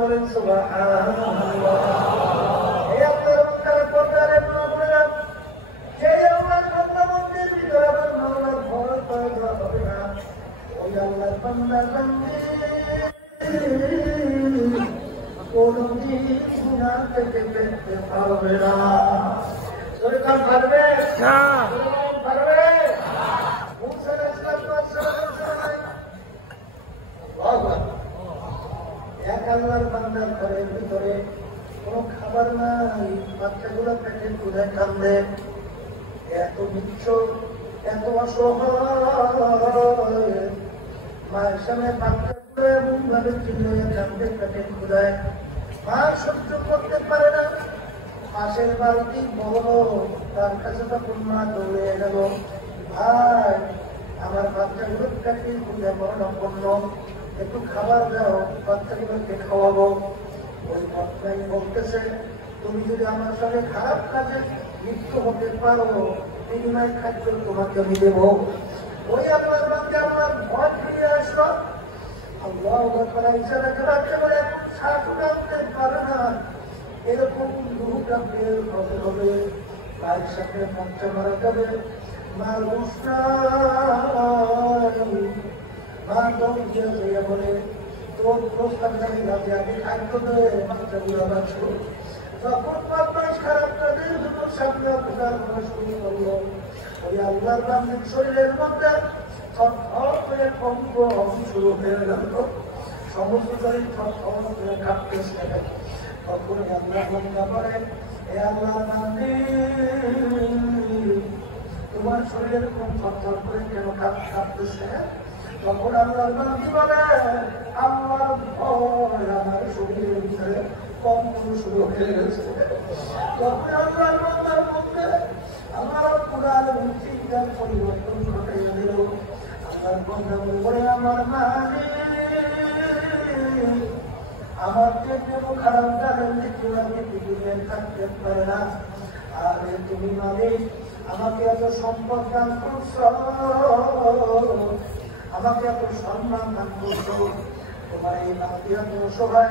বলেন সুবহানাল্লাহ। এই আপনার পর্দারে যে আল্লাহর বান্দা মন্দির ভিতরে আল্লাহর ভয় পয়দা হবে না, ওই আল্লাহর বান্দা বান্দি কোনদিন গুনাহ থেকে বেঁচতে পারবে না। শয়তান পারবে না, পারবে মুসা এক আল্লাহর বান্দার ঘরের ভিতরে কোনো খাবার নাই, বাচ্চাগুলো পেটে তুলে কান্দে, এত মিচ্ছ এত অসহায়, মায়ের সামনে বাচ্চাগুলো এমন ভাবে চিল্লিয়ে কান্দে পেটে ক্ষুধায়, মা সহ্য করতে পারে না। পাশের বাড়িটি বড়, তার কাছে তখন মা দৌড়ে গেল, ভাই আমার বাচ্চাগুলো পেটে ক্ষুধে মরণাপন্ন, একটু খাবার দাও, বাচ্চাগুলোকে খাওয়াবো। ওই বাচ্চাই বলতেছে, তুমি যদি আমার সঙ্গে খারাপ কাজে লিপ্ত হতে পারো, বিনিময় খাদ্য তোমাকে আমি দেব। ওই আপনার বাচ্চা আমার ভয় ফিরে আসলো। আল্লাহ হিসাবে বাচ্চাগুলো এখন শ্বাস উঠাতে পারে না, এরকম দুটা বের হতে হবে, মায়ের সাথে বাচ্চা মারা যাবে, মার মা দম দিয়ে বলে তোর প্রস্তাব জানি না যে আমি খাদ্য দেয় বাচ্চাগুলো বাঁচবো। তখন বদমাইশ খারাপ কাজের দুটো সামনে আপনার করা শুরু করলো। ওই আল্লাহর বান্দির শরীরের মধ্যে থরথর করে কম্প শুরু হয়ে গেল, সমস্ত শরীর থরথর করে কাঁপতেছে। তখন আল্লাহ বান্দা বলে, এ আল্লাহর বান্দি তোমার শরীরের কোন থরথর করে কেন কাঁপতেছে? তখন আল্লাহর বান্দি বলে, আল্লাহর ভয় আমার শরীরের ভিতরে কম্পন শুরু হয়ে গেছে। তখন আল্লাহর বান্দার মধ্যে আমার পুরান চিন্তার পরিবর্তন ঘটাইয়া দিল। আল্লাহর বান্দা বলে, আমার মালিক আমার যেন খারাপ জানেন যে তোমাকে পৃথিবীতে থাকতে পারে না, আর তুমি মালিক আমাকে এত সম্পদ দান করছ, আমাকে এত সম্মান দান করছো, তোমার এই নাতি এত সবাই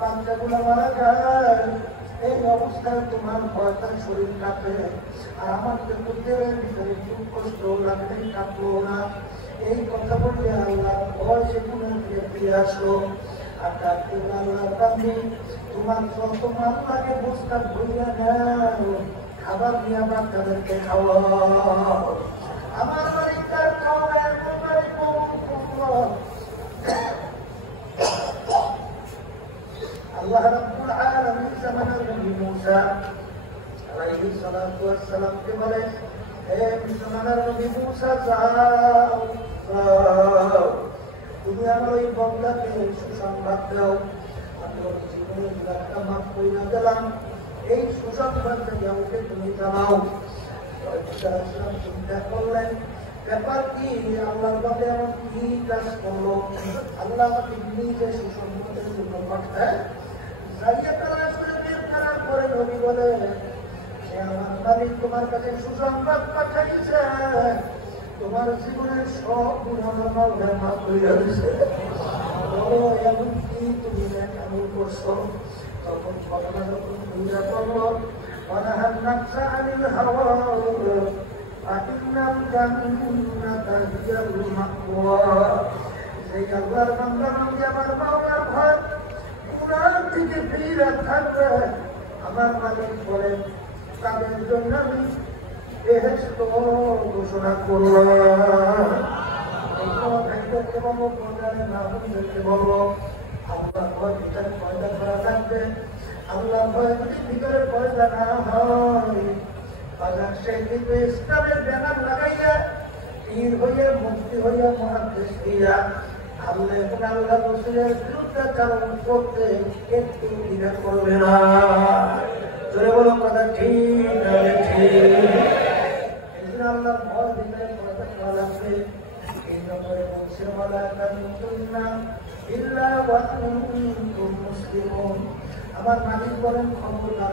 বাচ্চাগুলো মারা যায়, এই অবস্থায় তোমার ভয়টার শরীর কাঁপে, আর আমার বুদ্ধের ভিতরে খুব কষ্ট লাগলে কাঁপলো না। এই কথা বললে আল্লাহ ভয় সেগুলো ফিরে আসলো। আর ডাক্তার আল্লাহ বান্দি তোমার যত মান লাগে বস্তা ভরিয়া নেও, খাবার দিয়ে বাচ্চাদেরকে খাওয়াও, আমার বাড়িটার খাওয়া একেবারে আল্লাহ রাব্বুল আলামিন জামানার নবী মুসা আলাইহিস সালাতু ওয়াস সালামকে বলে, হে জামানার নবী মুসা যাও, তুমি আমার ওই বান্দাকে সুসংবাদ দাও, আমি ওর জীবনের গুনাহটা মাফ কইরা দিলাম, এই সুসংবাদটা আমাকে তুমি জানাও। চিন্তা করলেন ব্যাপার কি, আল্লাহর বান্দা এমন কি কাজ করলো, আল্লাহ আমাকে নিজে সুসংবাদের জন্য পাঠায়। করার পরে নবী বলে, আমার মালিক তোমার কাছে সুসংবাদ পাঠাইছে, তোমার জীবনের সব গুনাহ মাফ হয়ে গেছে। এমন কি তুমি এমন করছো? তখন ঘটনা যখন বুঝা করলো, অনাহার নাকশা আনিল হাওয়া আতিনাল জান্নাতা হিয়াল মাওয়া। সেই আল্লাহর বান্দা নবী আমার মাওলার ভয় গুনাহ থেকে ফিরে থাকবে, আমার মালিক বলেন তাদের জন্য আমি বেহেশত ঘোষণা করলাম। ভাইদেরকে বলবো, পর্দারে না বোনদেরকে বলবো, আল্লাহ ভয় ভিতরে পয়দা করা লাগবে। আল্লাহ ভয় যদি ভিতরে পয়দা না হয়, বাজার সেই দিকে ইসলামের ব্যানার লাগাইয়া পীর হইয়া মুক্তি হইয়া মহাদেশ দিয়া আল্লাহ এবং আল্লাহ রসুলের বিরুদ্ধাচরণ করতে একটু দ্বিধা করবে না। জোরে বলো কথা ঠিক আছে, ঠিক। এই জন্য আল্লাহর ভয় ভিতরে পয়দা করা লাগবে। এই নম্বরে বলছে, ওয়ালা তামুতুন্না ইল্লা ওয়া আনতুম মুসলিমুন। আমার মালিক বলেন, খবরদার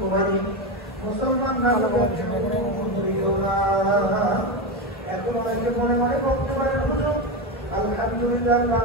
তোমারই মুসলমান না হলে জীবনে মরিও না। এখন অনেকে মনে মনে বলতে পারে, হুজুর আলহামদুলিল্লাহ আমরা